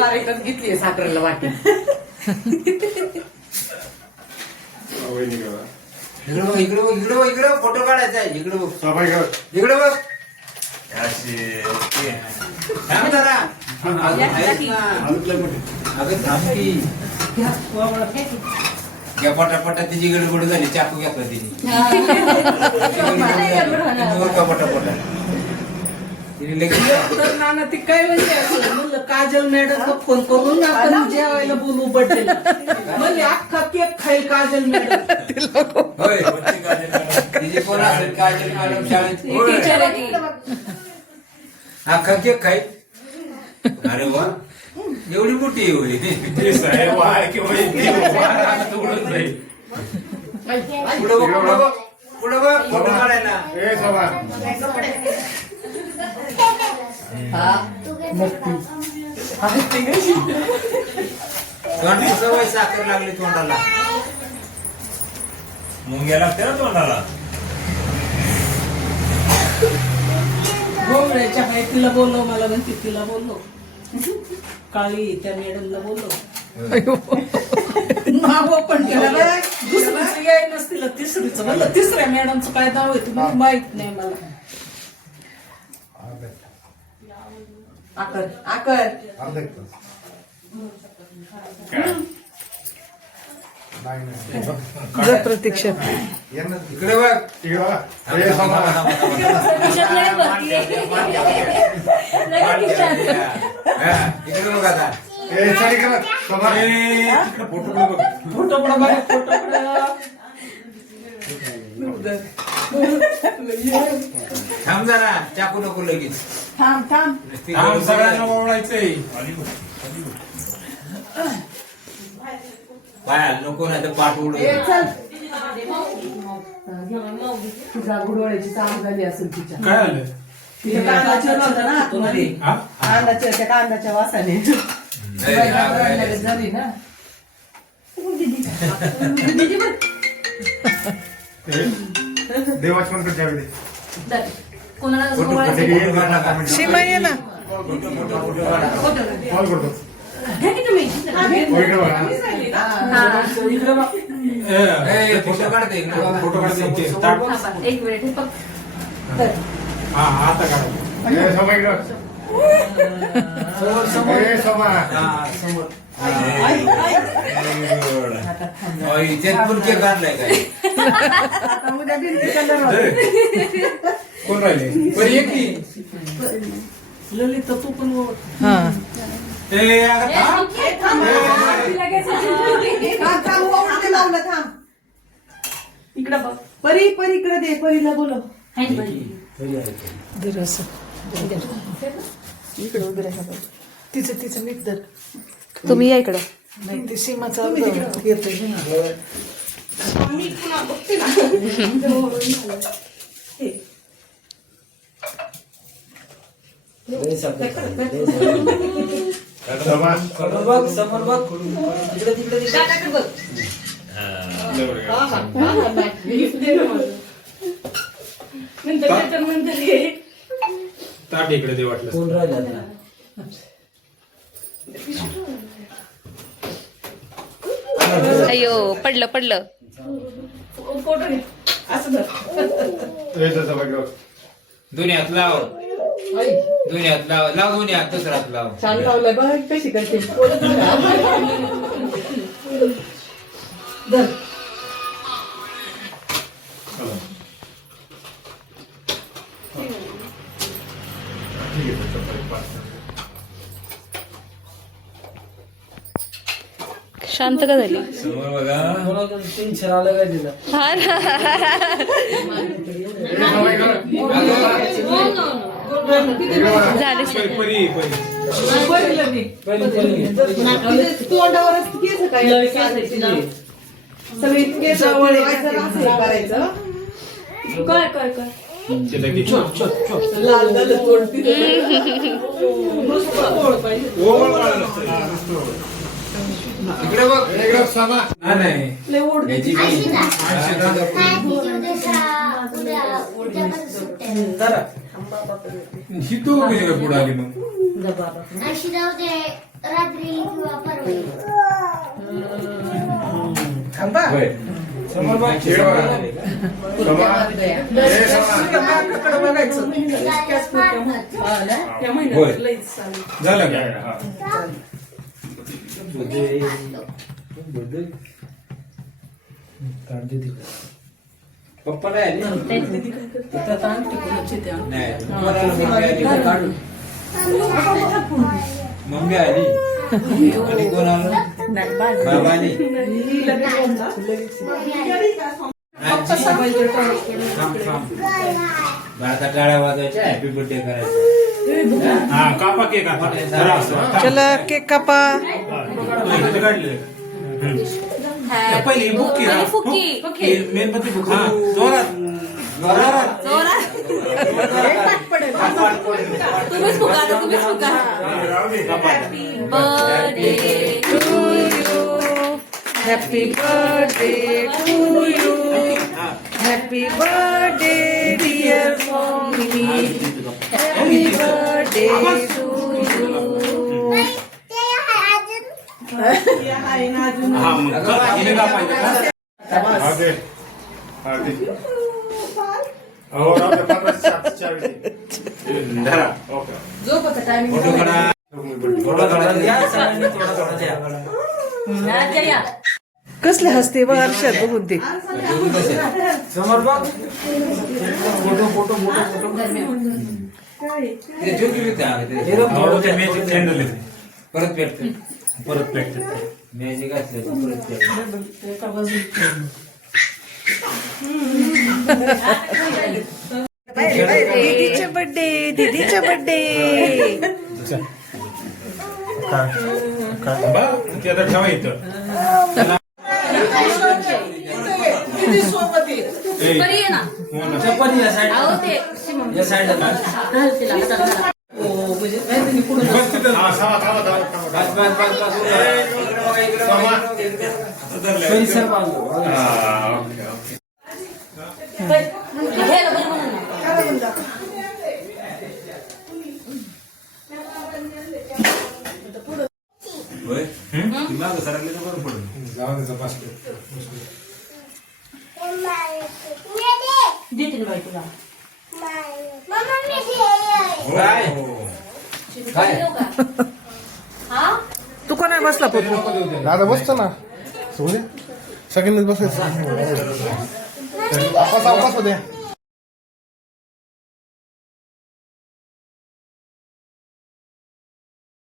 बारीकच घेतलीये साखरेला वाटी. इकडं फोटो काढायचा आहे. इकडे बघ इकडे बघ. घ्या पटापटा तिची गडबड झाली. चाकू घेतला तिने पटापटा तर नाना ती काय म्हणते काजल मॅडम फोन करून आपण जेवायला बोलू बर्थडेला. म्हणजे अख्खा केक खाईल काजल मॅडम. तिची कोण असेल काजल मॅडम शाळेत अख्खा केक खाईल. अरे वा एवढी मोठी होईल. पुढे बघ फोटो काढायला. तोंडाला सवय साखर लागली तोंडाला. मुंग्या लागते ना तोंडाला. गोमड्याच्या बाई तिला बोलव मला म्हणते. तिला बोललो काळी त्या मॅडमला बोललो. नाव पण केलं दुसरीचं याय नसतील तिसरीचं म्हणलं. तिसऱ्या मॅडमचं काय नाव आहे तुम्हाला माहित नाही मला. आकर आकर प्रतीक्षा इकडे बघ. इकडे बघ आता. फोटो बघा फोटो थांब जरा चाकू नको लगेच. थांब थांब सगळ्यांना ओळखायचंय. बाया नको नाही तर पाठ उडू. तुझा गुडवळ्याची चालू झाली असेल तिच्या. काय आलं तिच्या कांदाच्या होता ना आतमध्ये. कांदाच्या त्या कांदाच्या वासाने झाली ना. देवाच पण जावे. सीमा ये ना. कॉल करतो. फोटो काढते. फोटो काढते. एक मिनिट फक्त. हा आता काढा. पुरके काढलाय काय. कोण राहिले बरी एक की ललिता तू पण हा इकडं बघ. परी परी इकडे दे. परीला बोलव. जरासं इकडं उभं राहा. तिचं तिचं नीट धर. तुम्ही या इकडं. नाही ते सीमाचा येतोय ना. समोर बघ. तिकडे तिकडे ताट इकडे दे वाटलं. कोण राहिला. अयो पडलं पडलं. फोटो घे. असं धर. दोन्ही हात लाव. दोन्ही हात लाव. लाव दोन्ही हात. दुसरा हात लाव. छान लावलंय बघ कशी करते. धर. शांत का झाली. समोर बघा. हा ना. झाले परी परी तोंडावरच केस काय सगळी केस करायचं. काय काय काय लाल झालं तोंड. इकडे बघ. नाही लय ओढ. याची जरा ही तू कशी काय पुढे आली मग अशी जाऊ दे रात्री किंवा परवा थांबा समोर बघ, खेळ बघायला. मार्काकडे बघायचं होय. झालं काय पप्पा नाही आले? तिथं ताण टिकूनच येते आम्ही. नाही. पप्पा आले, मम्मी आली. काढून. मम्मी आली आणि कोण आलं? बाबा आली. आजी. थांब, थांब. बरं, आता टाळ्या वाजवायच्या हॅपी बर्थडे करायचा. हा कापा केक आता जरा असं. चला केक कापा इथं काढले पहिली बुक फुकी मेणबत्ती बुक हा जोरात तुम्हीच फुका आता, तुम्हीच फुका. Birthday to you, happy birthday to you, happy birthday dear mummy, happy birthday to you. हा मग चला, हिने कापायचं का? धरा. ओके. झोपचं timing फोटो झालं. काढा. थोडा थोडा द्या, सगळ्यांनी थोडा थोडा द्या. कसले हसते बघ आरशात बघून ते. समोर बघ. फोटो फोटो फोटो फोटो ते ज्योती बी त्या आले ते. हो, ते मॅजिक कॅन्डल आहे. परत पेटते. परत पॅक मॅजिक असले परत पेटते. दीदीचे बर्थडे, दीदीचे बर्थडे. ते आता ठेवा इथं किती सोबत आहे. ए, बरी आहे ना. हो ना. चपाती या साईड अहो ते या साईडला घाल तिला हातात घाला. हो, म्हणजे माहिती पुढे बस तिथं. हा, थांबा, थांबा, थांबा, बस थांबा. बस बस बस. इकडे बघा, इकडे बघा, इकडे बघा. परिसर बांधू. हा, ओके, ओके. घ्यायला बरं म्हणून ना. होय. ती मागं सरकली तर बरं पडेल. जाऊ दे, तपास कर. देते ना बाई तुला. काय? काय? देऊ का? हा तू कोणा बसला पोतू? दादा बसतो ना सगळ्यांनीच बसायचं बसा बसा द्या